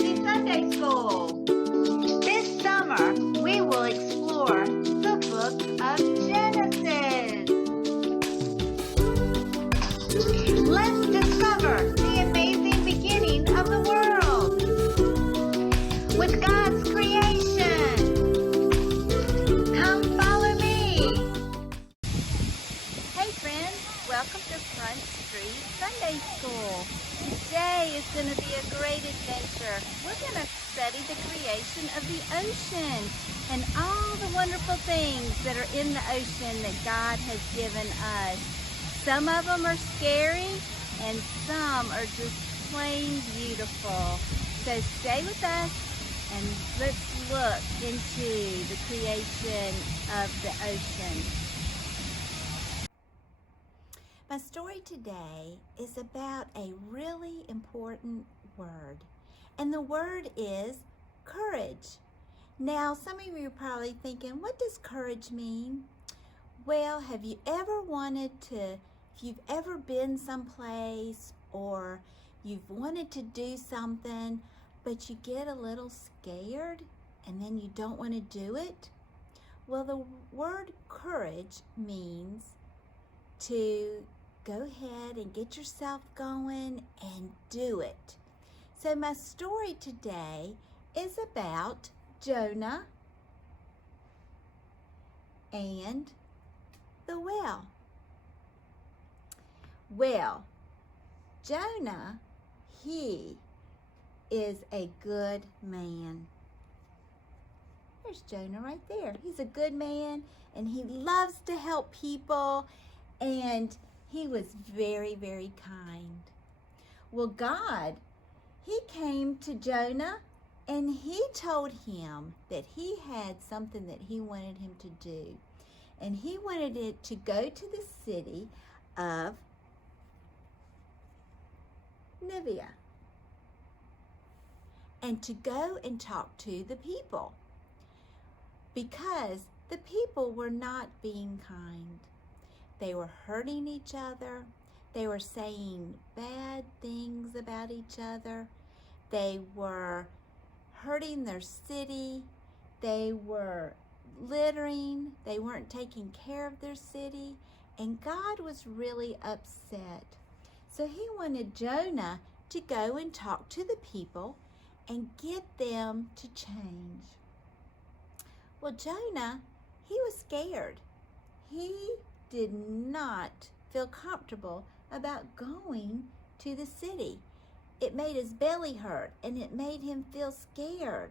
Marcy Sunday School. This summer, we will explore the book of Genesis. Let's discover the amazing beginning of the world with God's creation. Come follow me. Hey friends, welcome to Front Street Sunday School. Today is going to be a great adventure. We're going to study the creation of the ocean and all the wonderful things that are in the ocean that God has given us. Some of them are scary and some are just plain beautiful. So stay with us and let's look into the creation of the ocean. My story today is about a really important word, and the word is courage. Now, some of you are probably thinking, what does courage mean? Well, have you ever if you've ever been someplace or you've wanted to do something, but you get a little scared and then you don't want to do it? Well, the word courage means to go ahead and get yourself going and do it. So my story today is about Jonah and the well. Well, Jonah, he is a good man. There's Jonah right there. He's a good man and he loves to help people, and he was very, very kind. Well, God, he came to Jonah and he told him that he had something that he wanted him to do. And he wanted it to go to the city of Nineveh and to go and talk to the people, because the people were not being kind. They were hurting each other. They were saying bad things about each other. They were hurting their city. They were littering. They weren't taking care of their city. And God was really upset. So he wanted Jonah to go and talk to the people and get them to change. Well, Jonah, he was scared. He did not feel comfortable about going to the city. It made his belly hurt and it made him feel scared.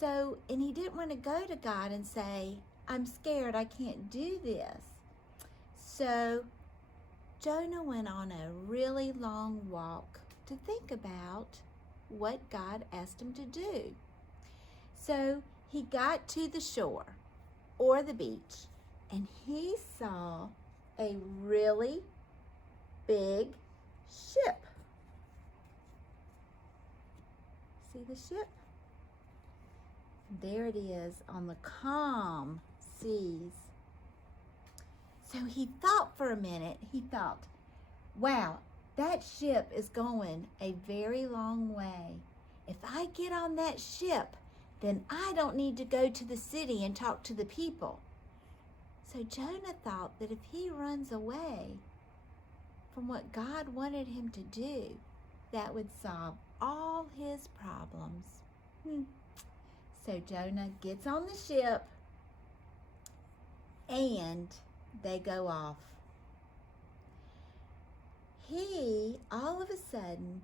So, and he didn't want to go to God and say, I'm scared, I can't do this. So Jonah went on a really long walk to think about what God asked him to do. So he got to the shore or the beach, and he saw a really big ship. See the ship? There it is on the calm seas. So he thought for a minute, wow, that ship is going a very long way. If I get on that ship, then I don't need to go to the city and talk to the people. So Jonah thought that if he runs away from what God wanted him to do, that would solve all his problems. So Jonah gets on the ship and they go off. All of a sudden,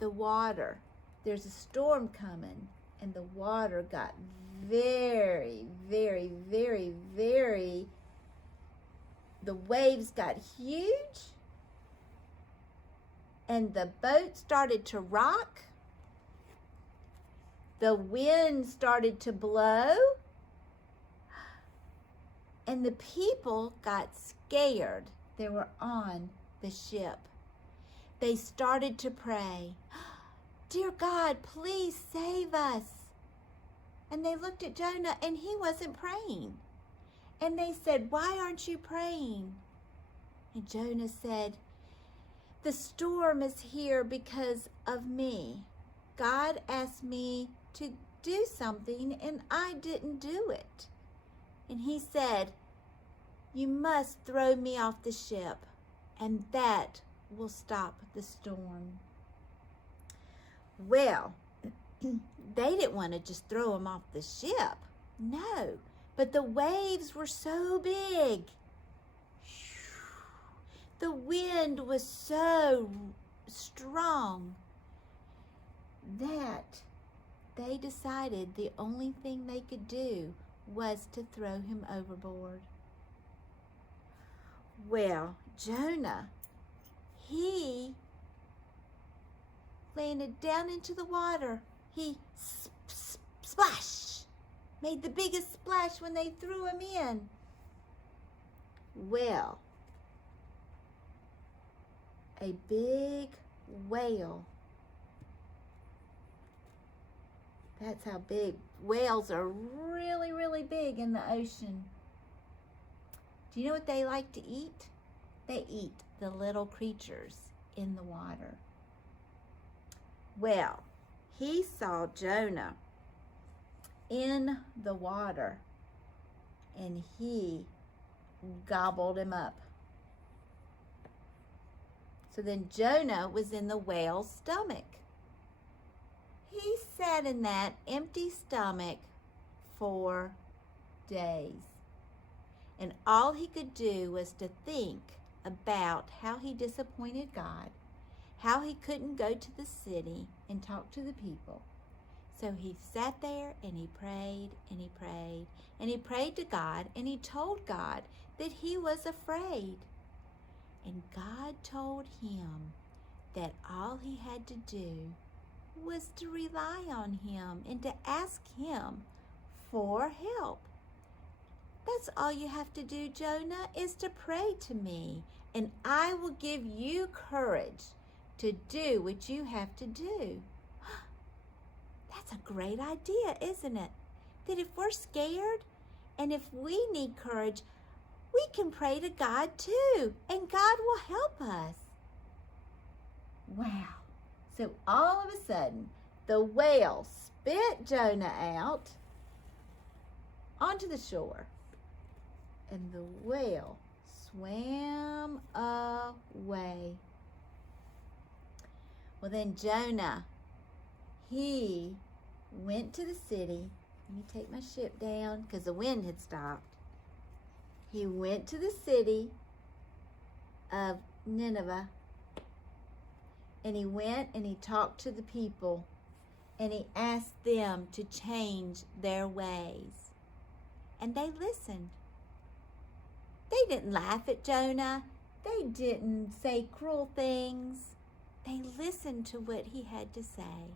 the water, there's a storm coming, and the water got very, very, very, very, the waves got huge, and the boat started to rock. The wind started to blow, and the people got scared. They were on the ship. They started to pray, Dear God, please save us. And they looked at Jonah and he wasn't praying. And they said, why aren't you praying? And Jonah said, the storm is here because of me. God asked me to do something and I didn't do it. And he said, you must throw me off the ship, and that will stop the storm. Well, they didn't want to just throw him off the ship. No, but the waves were so big. The wind was so strong that they decided the only thing they could do was to throw him overboard. Well, Jonah, he landed down into the water. He splash, made the biggest splash when they threw him in. Well, a big whale. That's how big. Whales are really, really big in the ocean. Do you know what they like to eat? They eat the little creatures in the water. Well, he saw Jonah in the water and he gobbled him up. So then Jonah was in the whale's stomach. He sat in that empty stomach for days. And all he could do was to think about how he disappointed God, how he couldn't go to the city and talk to the people. So he sat there and he prayed and he prayed and he prayed to God and he told God that he was afraid. And God told him that all he had to do was to rely on him and to ask him for help. That's all you have to do, Jonah, is to pray to me, and I will give you courage to do what you have to do. That's a great idea, isn't it? That if we're scared and if we need courage, we can pray to God too, and God will help us. Wow. So all of a sudden, the whale spit Jonah out onto the shore, and the whale swam away. Well, then Jonah, he went to the city. Let me take my ship down because the wind had stopped. He went to the city of Nineveh, and he went and he talked to the people, and he asked them to change their ways. And they listened. They didn't laugh at Jonah. They didn't say cruel things. They listened to what he had to say.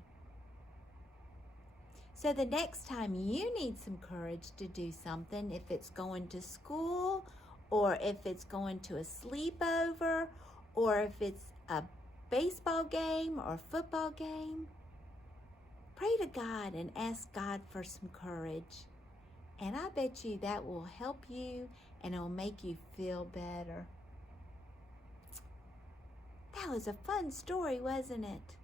So the next time you need some courage to do something, if it's going to school, or if it's going to a sleepover, or if it's a baseball game or football game, pray to God and ask God for some courage. And I bet you that will help you and it will make you feel better. That was a fun story, wasn't it?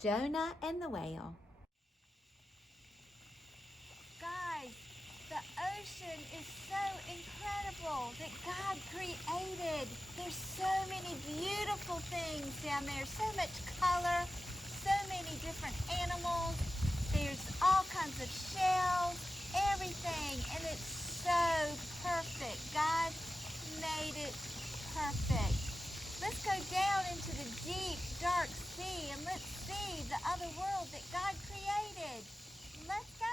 Jonah and the whale. Guys, the ocean is so incredible that God created. There's so many beautiful things down there, so much color, so many different animals. There's all kinds of shells, everything, and it's so perfect. God made it perfect. Let's go down into the deep, dark sea and let's see the other world that God created. Let's go.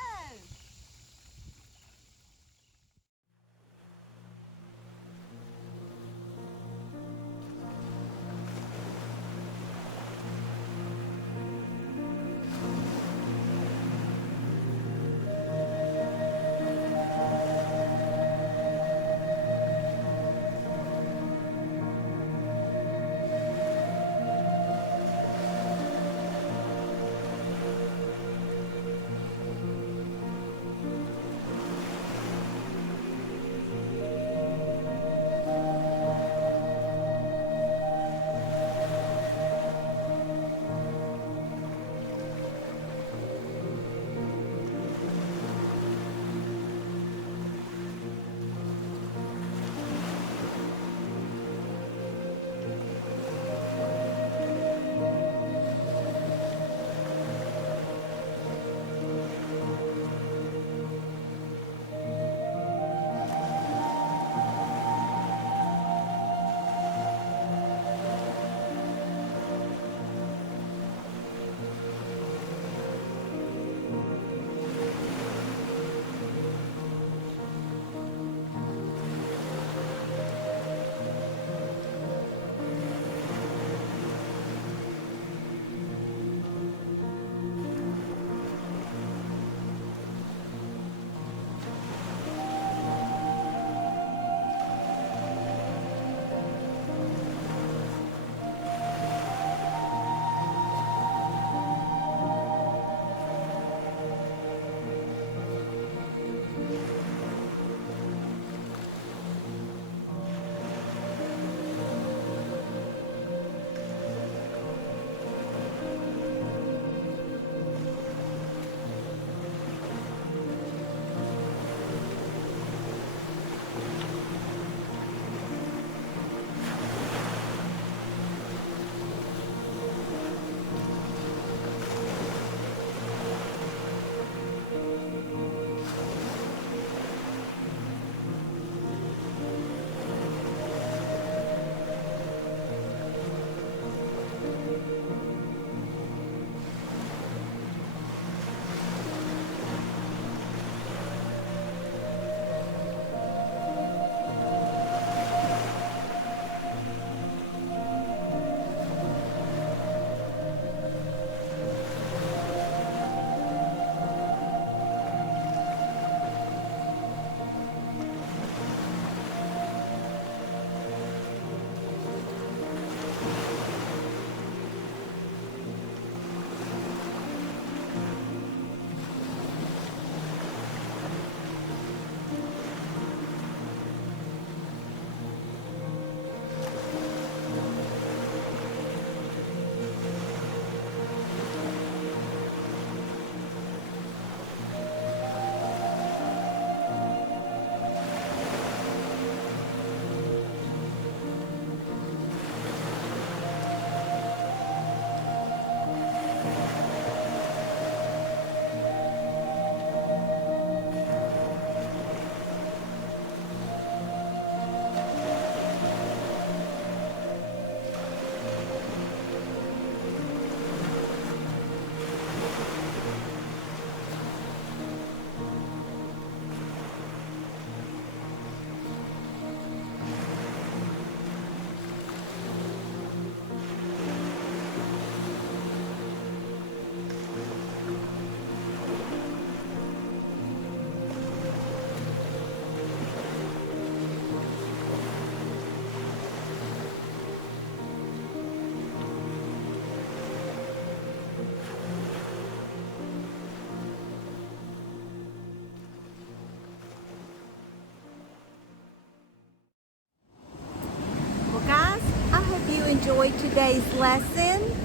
enjoyed today's lesson.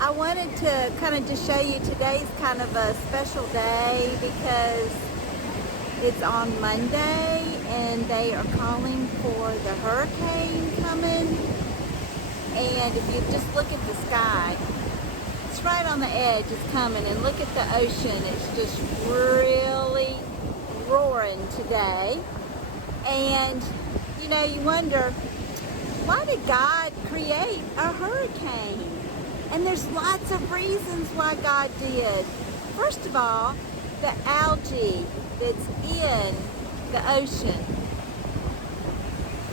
I wanted to kind of just show you today's kind of a special day because it's on Monday and they are calling for the hurricane coming. And if you just look at the sky, it's right on the edge, it's coming. And look at the ocean, it's just really roaring today. And you know, you wonder, why did God create a hurricane? And there's lots of reasons why God did. First of all, the algae that's in the ocean,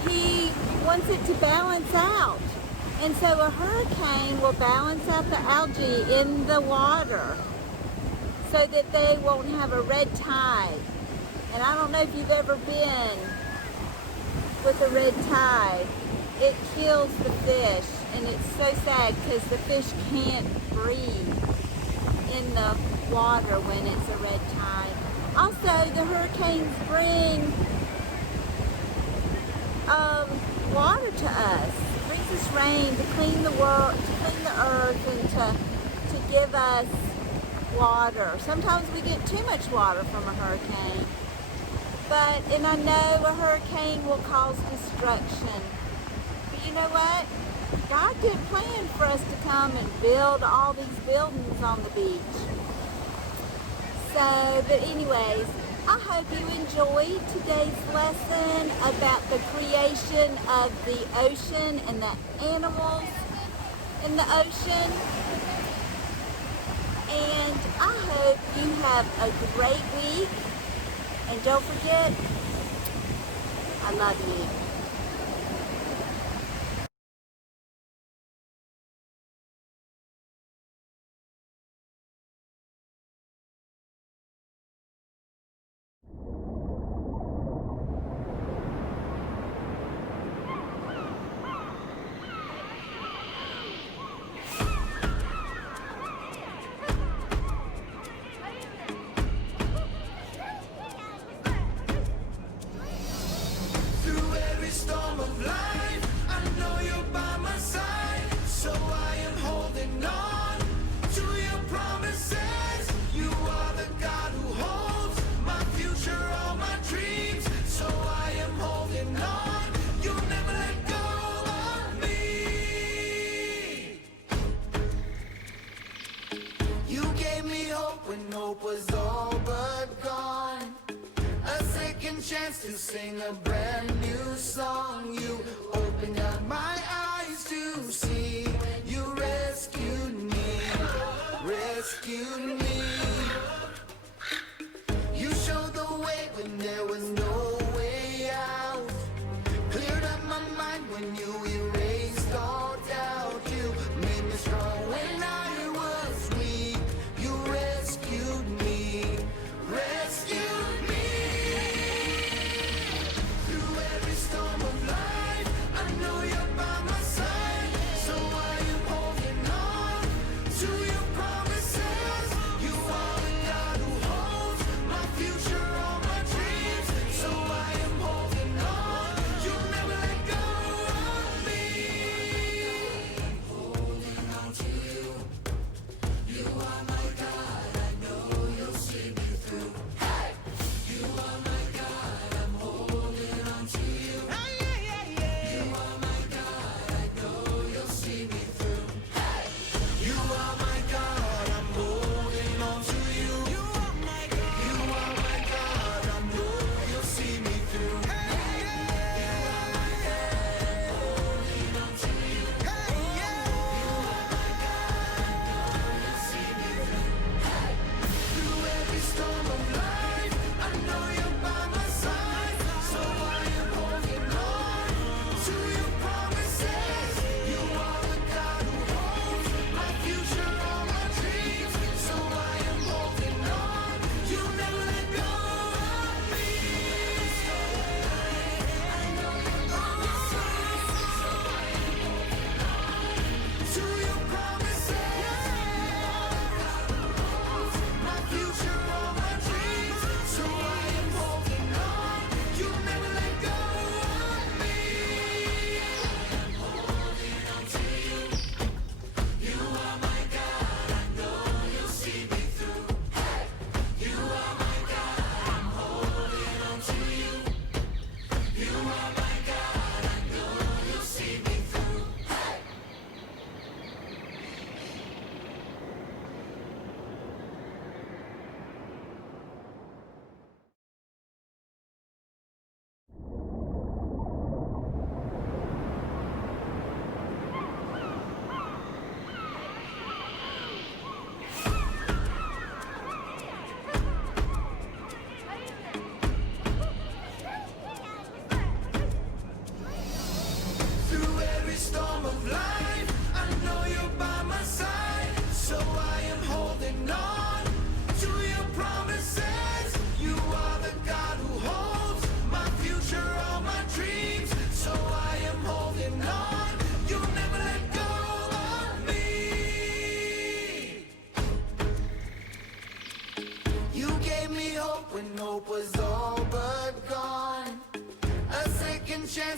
He wants it to balance out. And so a hurricane will balance out the algae in the water so that they won't have a red tide. And I don't know if you've ever been with a red tide. It kills the fish, and it's so sad because the fish can't breathe in the water when it's a red tide. Also, the hurricanes bring water to us. It brings us rain to clean the world, to clean the earth, and to give us water. Sometimes we get too much water from a hurricane. And I know a hurricane will cause destruction. But you know what? God didn't plan for us to come and build all these buildings on the beach. But anyways, I hope you enjoyed today's lesson about the creation of the ocean and the animals in the ocean. And I hope you have a great week. And don't forget, I love you. Storm of life, I know you're by my side, so I am holding on to your promises. You are the God who holds my future, all my dreams, so I am holding on. You'll never let go of me. You gave me hope when hope was all but gone. A second chance to sing a brand new song. You opened up my eyes to see. You rescued me, rescued me. You showed the way when there was no way out. Cleared up my mind when you erased all doubt. You made me strong when I was weak. You rescued me, rescued me. Storm of life, I know you're by my side, so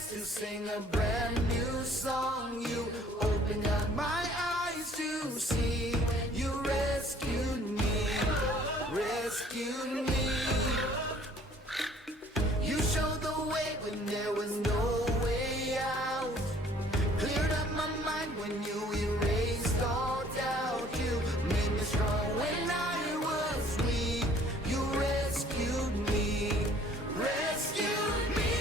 chance to sing a brand new song. You opened up my eyes to see. You rescued me, rescued me. You showed the way when there was no way out. Cleared up my mind when you erased all doubt. You made me strong when I was weak. You rescued me, rescued me.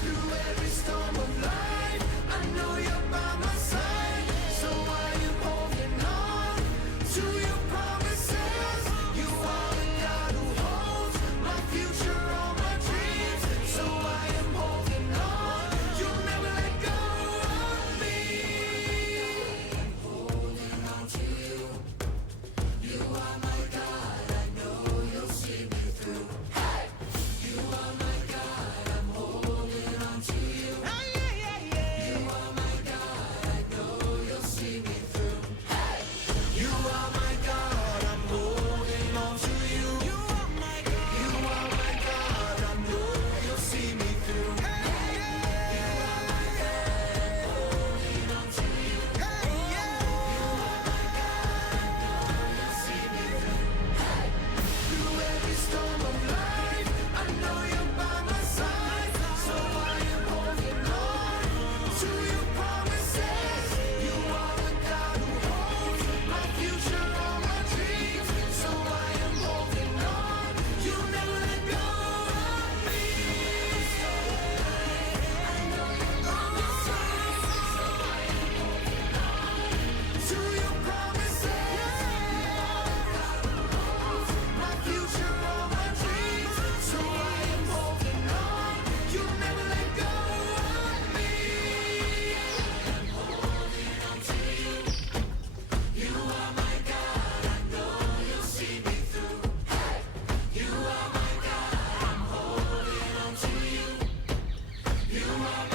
Through every storm of life, I know you're by my side. So I am holding on to your promises. You are the God who holds my future, all my dreams. So I am holding on. You'll never let go of me. I'm holding on to you. You are my God. I know you'll see me through. Hey! You are my God. I'm holding on to you. You are my God. I know you'll see me through. Hey! You are my God. I'm holding on to you. You are my God. You are my God. I know you'll see me through. You are my God. Holding on to you. You are my God. I know you'll see me through. Through every storm of life, I know you're by my side. So I am holding on to your promises. You are the God who holds my future, all my dreams. So I am holding on. You'll never let go of me. I know you're by my side. So I am holding on to your promises. My future, all my dreams. So I am holding on. You'll never let go of me. I'm holding on to you. You are my God. I know you'll see me through. Hey! You are my God. I'm holding on to you. You are my